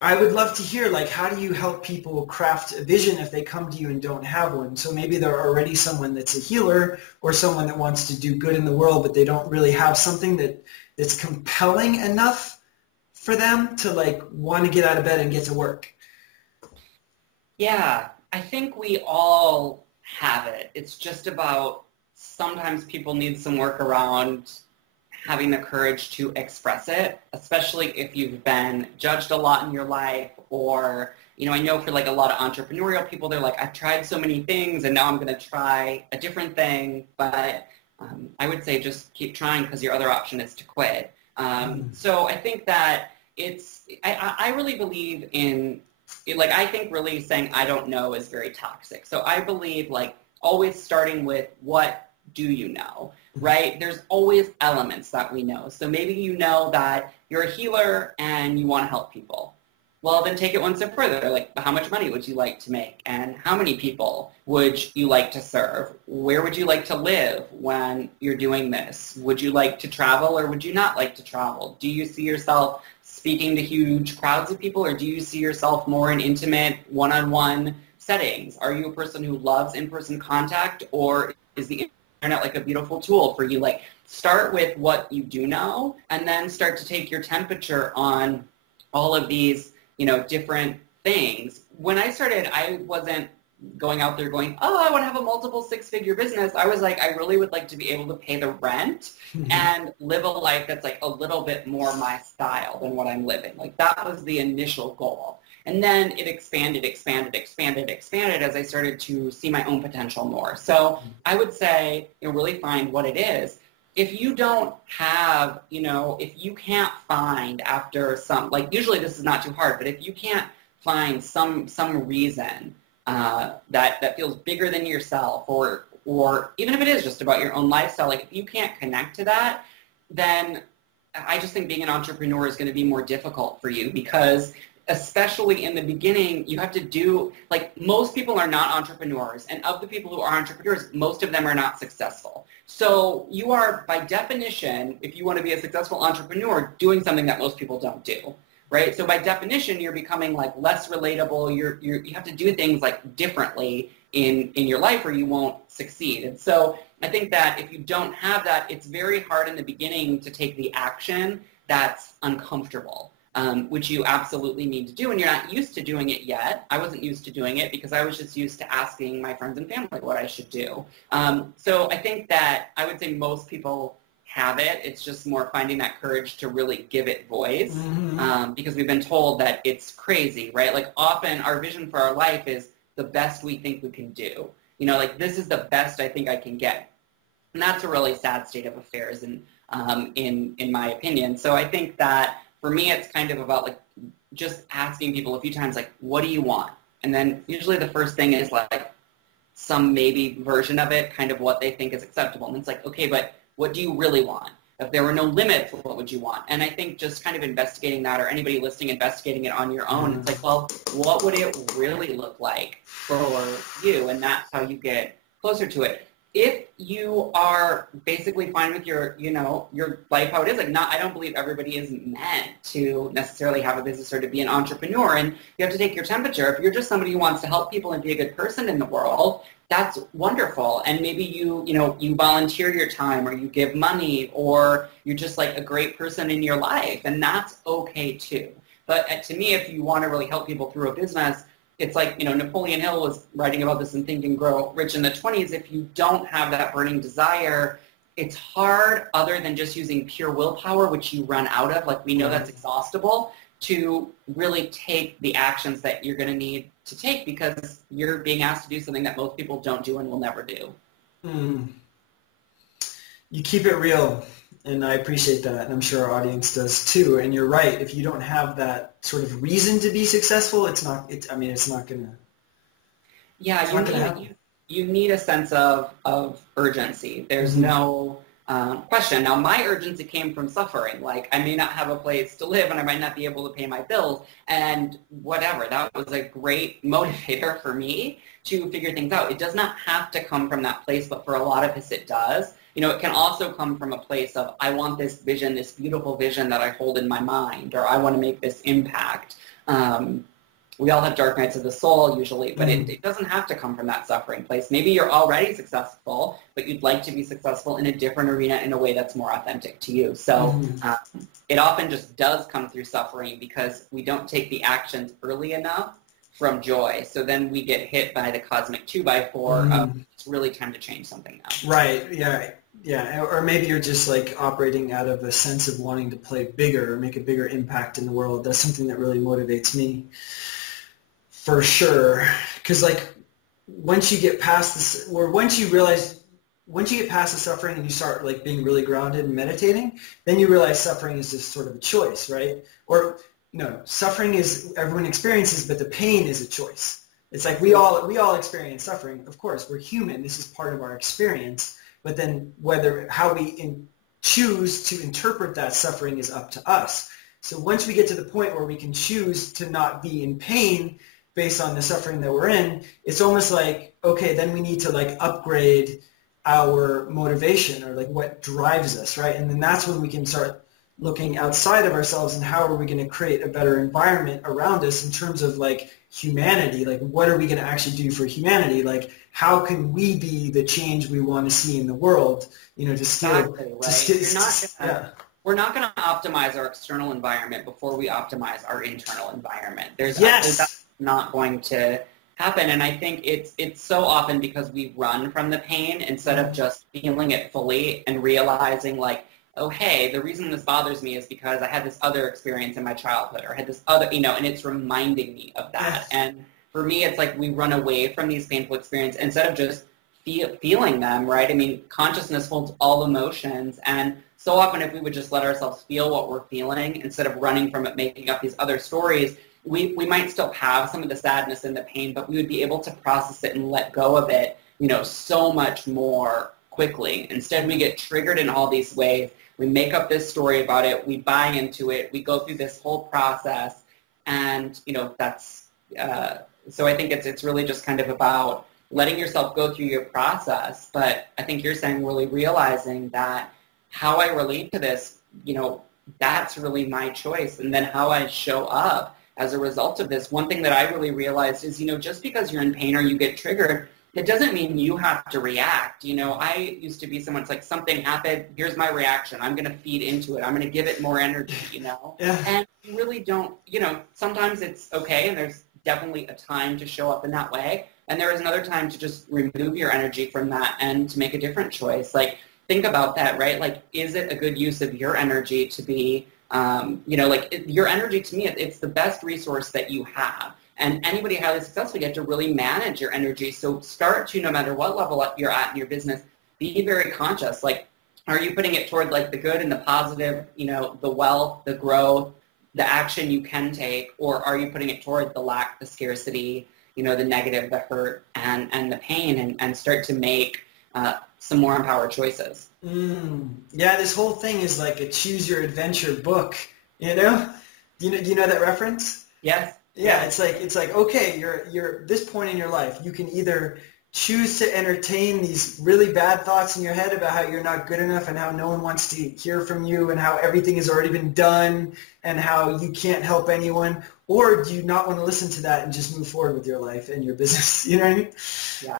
I would love to hear, like, how do you help people craft a vision if they come to you and don't have one? So maybe they're already someone that's a healer or someone that wants to do good in the world, but they don't really have something that's compelling enough for them to like want to get out of bed and get to work. Yeah, I think we all have it. It's just about sometimes people need some work around having the courage to express it, especially if you've been judged a lot in your life or, I know for like a lot of entrepreneurial people, they're like, I've tried so many things and now I'm going to try a different thing. But I would say just keep trying because your other option is to quit. So I think that I really believe in, like, I think really saying I don't know is very toxic. So I believe like always starting with what do you know, right? There's always elements that we know. So maybe you know that you're a healer and you want to help people. Well, then take it one step further. Like, how much money would you like to make? And how many people would you like to serve? Where would you like to live when you're doing this? Would you like to travel or would you not like to travel? Do you see yourself speaking to huge crowds of people or do you see yourself more in intimate one-on-one settings? Are you a person who loves in-person contact or is the internet like a beautiful tool for you? Like, start with what you do know and then start to take your temperature on all of these different things. When I started, I wasn't going out there going, oh, I want to have a multiple six-figure business. I was like, I really would like to be able to pay the rent and live a life that's like a little bit more my style than what I'm living. Like that was the initial goal. And then it expanded as I started to see my own potential more. So I would say, really find what it is. If you don't have, if you can't find after some, like usually this is not too hard, but if you can't find some reason that feels bigger than yourself or even if it is just about your own lifestyle, like if you can't connect to that, then I just think being an entrepreneur is going to be more difficult for you because especially in the beginning, you have to do, like most people are not entrepreneurs, and of the people who are entrepreneurs, most of them are not successful. So you are, by definition, if you want to be a successful entrepreneur, doing something that most people don't do, right? So by definition, you're becoming like less relatable. You have to do things like differently in your life or you won't succeed. And so I think that if you don't have that, it's very hard in the beginning to take the action that's uncomfortable. Which you absolutely need to do, and you're not used to doing it yet. I wasn't used to doing it because I was just used to asking my friends and family what I should do. So I think that I would say most people have it. It's just more finding that courage to really give it voice because we've been told that it's crazy, right? Like often our vision for our life is the best we think we can do. Like this is the best I think I can get. And that's a really sad state of affairs in my opinion. So I think that for me, it's kind of about like just asking people a few times, like, what do you want? And then usually the first thing is like some maybe version of it, kind of what they think is acceptable. And it's like, okay, but what do you really want? If there were no limits, what would you want? And I think just kind of investigating that, or anybody listening, investigating it on your own, it's like, well, what would it really look like for you? And that's how you get closer to it. If you are basically fine with your life how it is, like I don't believe everybody is meant to necessarily have a business or to be an entrepreneur, and you have to take your temperature. If you're just somebody who wants to help people and be a good person in the world, that's wonderful. And maybe you volunteer your time or you give money or you're just like a great person in your life, and that's okay too. But to me, if you want to really help people through a business, it's like, Napoleon Hill was writing about this in Think and Grow Rich in the 20s. If you don't have that burning desire, it's hard other than just using pure willpower, which you run out of. Like we know that's exhaustible, to really take the actions that you're going to need to take because you're being asked to do something that most people don't do and will never do. You keep it real. And I appreciate that, and I'm sure our audience does too. And you're right. If you don't have that sort of reason to be successful, it's not gonna. Yeah, you need a sense of urgency. There's no question. Now, my urgency came from suffering. Like, I may not have a place to live, and I might not be able to pay my bills, and whatever. That was a great motivator for me to figure things out. It does not have to come from that place, but for a lot of us, it does. It can also come from a place of, I want this vision, this beautiful vision that I hold in my mind, or I want to make this impact. We all have dark nights of the soul usually, but it doesn't have to come from that suffering place. Maybe you're already successful, but you'd like to be successful in a different arena in a way that's more authentic to you. So it often just does come through suffering because we don't take the actions early enough from joy. So then we get hit by the cosmic 2x4 of it's really time to change something now. Right, yeah. Yeah, or maybe you're just like operating out of a sense of wanting to play bigger or make a bigger impact in the world. That's something that really motivates me. For sure, because like once you get past this, or once you get past the suffering and you start like being really grounded and meditating, then you realize suffering is just sort of a choice, right? Or no, suffering is everyone experiences, but the pain is a choice. It's like we all experience suffering. Of course, we're human. This is part of our experience. But then how we choose to interpret that suffering is up to us. So once we get to the point where we can choose to not be in pain based on the suffering that we're in, it's almost like, okay, then we need to like upgrade our motivation or like what drives us, right? And then that's when we can start looking outside of ourselves and how are we going to create a better environment around us in terms of like humanity, like what are we going to actually do for humanity? Like how can we be the change we want to see in the world, to steal, We're not going to optimize our external environment before we optimize our internal environment. That's not going to happen. And I think it's so often because we run from the pain instead of just feeling it fully and realizing like, oh, hey, the reason this bothers me is because I had this other experience in my childhood or I had this other, and it's reminding me of that. Yes. And for me, it's like we run away from these painful experiences instead of just feeling them, right? I mean, consciousness holds all emotions, and so often if we would just let ourselves feel what we're feeling instead of running from it, making up these other stories, we might still have some of the sadness and the pain, but we would be able to process it and let go of it, so much more quickly. Instead, we get triggered in all these ways. We make up this story about it. We buy into it. We go through this whole process, and that's so I think it's really just kind of about letting yourself go through your process. But I think you're saying really realizing that how I relate to this, that's really my choice, and then how I show up as a result of this. One thing that I really realized is, just because you're in pain or you get triggered, it doesn't mean you have to react. I used to be someone, it's like something happened, here's my reaction. I'm going to feed into it. I'm going to give it more energy, Yeah. And you really don't, sometimes it's okay, and there's definitely a time to show up in that way. And there is another time to just remove your energy from that and to make a different choice. Like, think about that, right? Like, is it a good use of your energy to be, your energy, to me, it's the best resource that you have. And anybody highly successful, you have to really manage your energy. So start to, no matter what level you're at in your business, be very conscious. Like, are you putting it toward like the good and the positive, the wealth, the growth, the action you can take, or are you putting it toward the lack, the scarcity, the negative, the hurt, and the pain, and start to make some more empowered choices? Yeah, this whole thing is like a choose your adventure book, Do you know that reference? Yes. Yeah, it's like okay, you're this point in your life, you can either choose to entertain these really bad thoughts in your head about how you're not good enough and how no one wants to hear from you and how everything has already been done and how you can't help anyone, or do you not want to listen to that and just move forward with your life and your business? You know what I mean? Yeah.